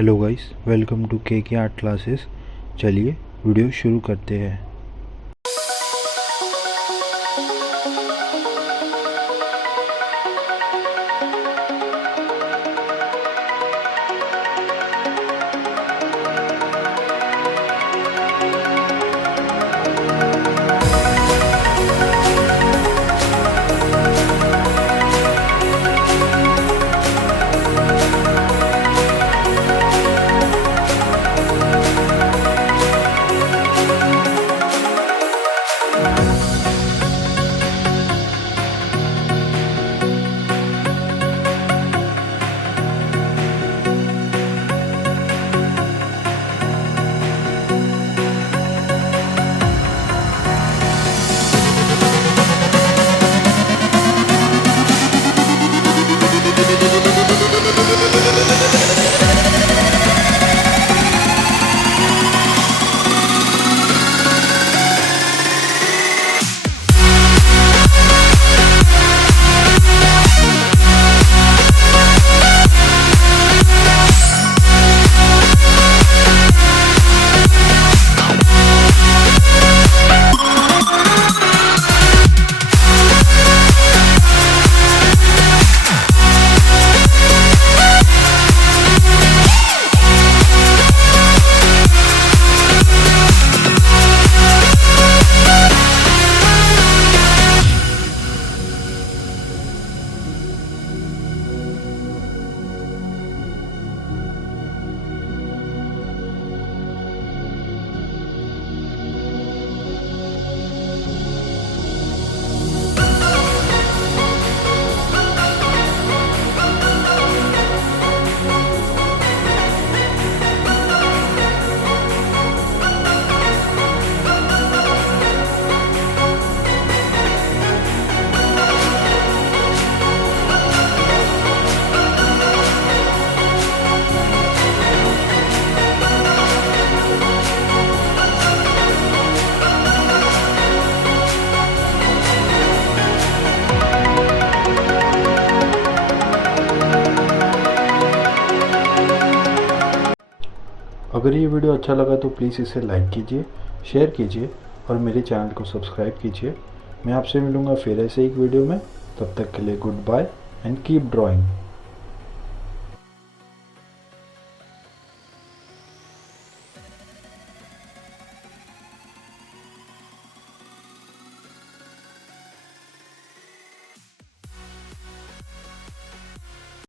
Hello guys, welcome to के art classes. चलिए वीडियो शुरू करते हैं। अगर ये वीडियो अच्छा लगा तो प्लीज़ इसे लाइक कीजिए, शेयर कीजिए और मेरे चैनल को सब्सक्राइब कीजिए। मैं आपसे मिलूँगा फिर ऐसे एक वीडियो में। तब तक के लिए good bye and keep drawing.